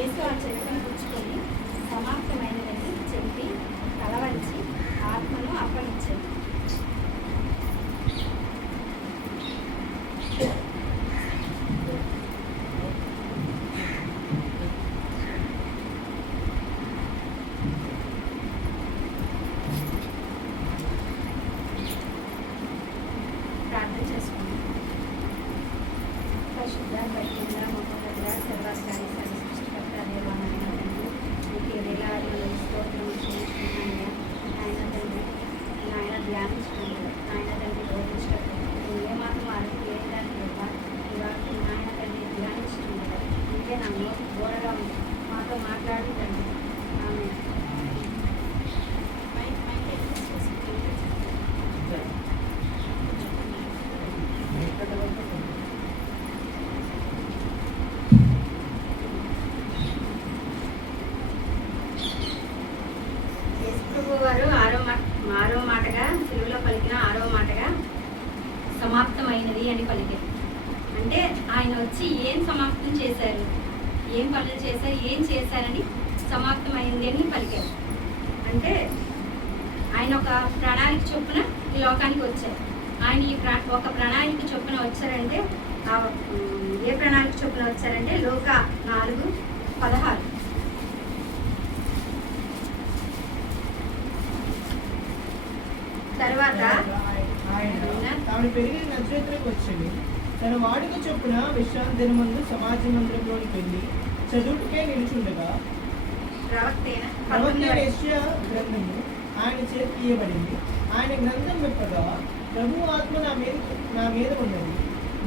యేసు ఆ చిలకను పుచ్చుకొని సమాప్తమైనదని చెప్పి తలవంచి ఆత్మను అప్పగించాడు. ప్రార్థన చేసుకుందాం. పరిశుద్ధ పరిశుద్ధ మహోన్నత సర్వస్కారి సృష్టికర్త దేవాలయ మీకు వేలాది స్తోత్రం చేస్తున్నాను. ఆయన తండ్రి నాయన ధ్యానించుకుంటారు. ఆయన తండ్రి బోధించటం ఏమాత్రం అడుగు లేదని ఇవాళ నాయన తండ్రి ధ్యానించుకుంటారు. ఇంకే నా నోటి ఘోరగా ఉంది. మాతో మాట్లాడుతండి. ఆమె వారు ఆరో మాటగా తెలుగులో పలికిన ఆరో మాటగా సమాప్తమైనది అని పలికారు. అంటే ఆయన వచ్చి ఏం సమాప్తం చేశారు, ఏం పనులు చేశారు, ఏం చేశారని సమాప్తమైంది అని పలికారు. అంటే ఆయన ఒక ప్రణాళిక చొప్పున ఈ లోకానికి వచ్చారు. ఆయన ఒక ప్రణాళిక చొప్పున వచ్చారంటే ఏ ప్రణాళిక చొప్పున వచ్చారంటే లోక 4:16 తర్వాత తాను పెరిగిన నజరేతులకు వచ్చాడు. తన వాడుక చొప్పున విశ్రాంతి దినమందు సమాజ మందిరంలోనికి వెళ్ళి చదువుటకే నిలుచుండగా ప్రవక్త యెషయా గ్రంథము ఆయన చేతికి ఇవ్వబడింది. ఆయన గ్రంథం విప్పగా ప్రభు ఆత్మ నా మీద ఉన్నది.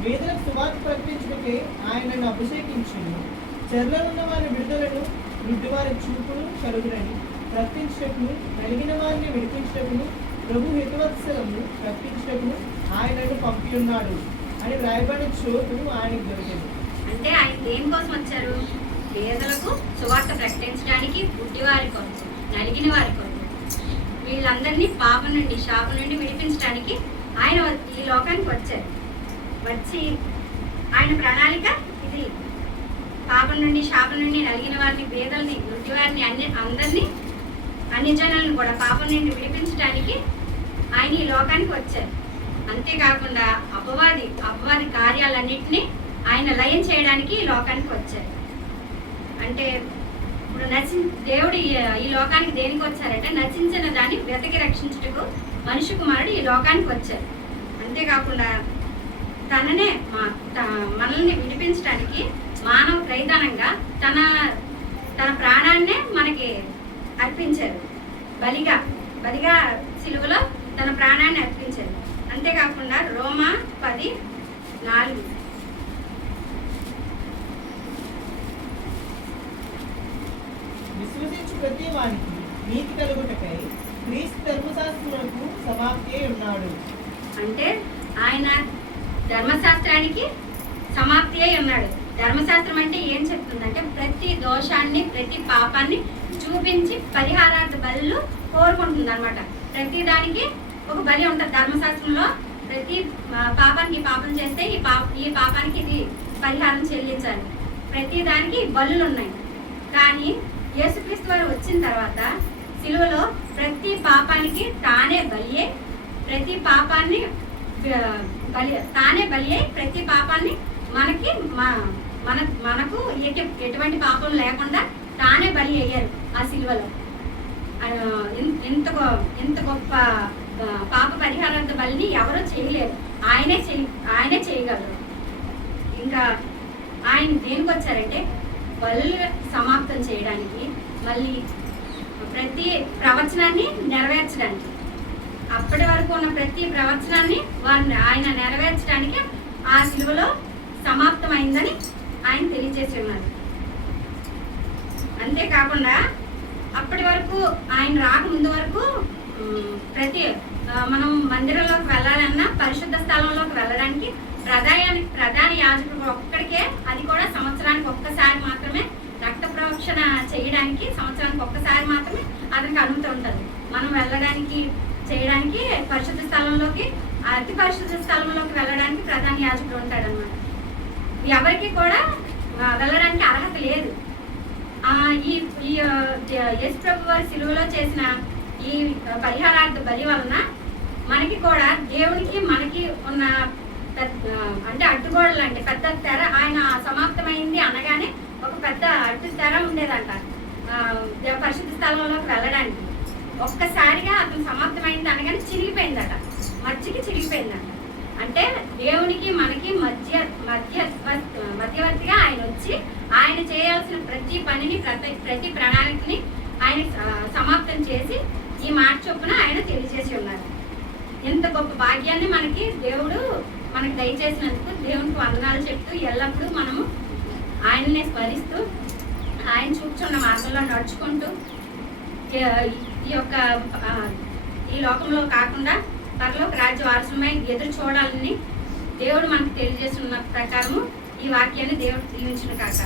వేదలకు సువార్త ప్రకటించుటకే ఆయన నన్ను అభిషేకించును. చెరలోనున్న వారి విడుదలను, గుడ్డివారి చూపును కలుగునని ప్రకటించుటకును, నలిగిన వారిని విడిపించుటకును, ప్రభు హితవత్సలము ప్రకటించుటకును ఆయనను పంపి ఉన్నాడు అని వ్రాయబడిన చోటు ఆయనకు దొరికింది. అంటే ఆయన దేనికోసం వచ్చారు? పేదలకు సువార్త ప్రకటించడానికి, గుడ్డివారి కొరకు, నలిగిన వారి కొరకు, వీళ్ళందరినీ పాపం నుండి శాపం నుండి విడిపించడానికి ఆయన ఈ లోకానికి వచ్చారు. వచ్చి ఆయన ప్రణాళిక ఇది. పాపం నుండి శాపం నుండి నలిగిన వారిని, పేదల్ని, గుడ్డివారిని, అందరినీ, అన్ని జనాలను కూడా పాపం నుండి విడిపించడానికి ఆయన ఈ లోకానికి వచ్చారు. అంతేకాకుండా అపవాది కార్యాలన్నింటినీ ఆయన లయం చేయడానికి ఈ లోకానికి వచ్చారు. అంటే ఇప్పుడు దేవుడు ఈ లోకానికి దేనికి వచ్చారంటే నశించిన దాన్ని వెతకి రక్షించుటకు మనిషి కుమారుడు ఈ లోకానికి వచ్చారు. అంతేకాకుండా మనల్ని విడిపించడానికి మానవ ప్రయత్నంగా తన ప్రాణాన్నే మనకి అర్పించారు. బలిగా సిలువలో తన ప్రాణాన్ని అర్పించారు. అంతేకాకుండా రోమా 10:4 విశ్వసించు ప్రతి వానికి నీతి కలుగుటకై క్రీస్తు ధర్మశాస్త్రములకు సమాప్తి అయి ఉన్నాడు. అంటే ఆయన ధర్మశాస్త్రానికి సమాప్తి అయి ఉన్నాడు. ధర్మశాస్త్రం అంటే ఏం చెప్తుందంటే ప్రతి దోషాన్ని, ప్రతి పాపాన్ని చూపించి పరిహారార్థ బలులు కోరుకుంటుంది అనమాట. ప్రతి దానికి ఒక బలి ఉంటుంది ధర్మశాస్త్రంలో. ప్రతి పాపానికి పాపం చేస్తే ఈ పాపానికి ఇది పరిహారం చెల్లించాలి. ప్రతి దానికి బలులు ఉన్నాయి. కానీ యేసుక్రీస్తు వారు వచ్చిన తర్వాత సిలువలో ప్రతి పాపానికి తానే బలి అయి, ప్రతి పాపాన్ని తానే బలి అయి, ప్రతి పాపాన్ని మనకు ఎటువంటి పాపం లేకుండా తానే బలి అయ్యారు ఆ సిలువలో. ఇంత గొప్ప పాప పరిహారార్థ బలిని ఎవరూ చేయలేరు. ఆయనే చేయగలరు. ఇంకా ఆయన దేనికి వచ్చారంటే బలు సమాప్తం చేయడానికి, మళ్ళీ ప్రతి ప్రవచనాన్ని నెరవేర్చడానికి, అప్పటి వరకు ఉన్న ప్రతి ప్రవచనాన్ని ఆయన నెరవేర్చడానికి ఆ సిలువలో సమాప్తమైందని ఆయన తెలియజేసి ఉన్నారు. అంతేకాకుండా అప్పటి వరకు ఆయన రాకముందు వరకు మనం మందిరంలోకి వెళ్ళాలన్నా, పరిశుద్ధ స్థలంలోకి వెళ్ళడానికి ప్రధాన యాజకుడు ఒక్కడికే, అది కూడా సంవత్సరానికి ఒక్కసారి మాత్రమే రక్త ప్రోక్షణ చేయడానికి, సంవత్సరానికి ఒక్కసారి మాత్రమే అతనికి అనుమతి ఉంటుంది. మనం చేయడానికి పరిశుద్ధ స్థలంలోకి, అతి పరిశుద్ధ స్థలంలోకి వెళ్ళడానికి ప్రధాన యాజకుడు ఉంటాడు అన్నమాట. ఎవరికి కూడా వెళ్ళడానికి అర్హత లేదు. ఈ ఈ యేసు ప్రభు వారి సిలువలో చేసిన ఈ పరిహారార్థ బలి వలన మనకి కూడా దేవునికి మనకి ఉన్న అంటే అడ్డుగోడలు అంటే పెద్ద తెర ఆయన సమాప్తమైంది అనగానే ఒక పెద్ద అడ్డు తెర ఉండేదంట పరిశుద్ధ స్థలంలోకి వెళ్ళడానికి. ఒక్కసారిగా అతను సమాప్తమైంది అనగానే చిరిగిపోయిందట, మధ్యకి చిరిగిపోయిందట. అంటే దేవునికి మనకి మధ్యవర్తిగా ఆయన వచ్చి ఆయన చేయాల్సిన ప్రతి పనిని ప్రతి ప్రణాళికని ఆయన సమాప్తం చేసి ఈ మాట చొప్పున ఆయన తెలియజేసి ఉన్నారు. ఎంత గొప్ప భాగ్యాన్ని మనకి దేవుడు మనకు దయచేసినందుకు దేవునికి వందనాలు చెప్తూ ఎల్లప్పుడూ మనము ఆయననే స్మరిస్తూ ఆయన చూపుచున్న మార్గంలో నడుచుకుంటూ ఈ లోకంలో కాకుండా పరలోక రాజ్య వారసమై ఎదురు చూడాలని దేవుడు మనకు తెలియజేస్తున్న ప్రకారము ఈ వాక్యాన్ని దేవుడు దీవించిన కాక.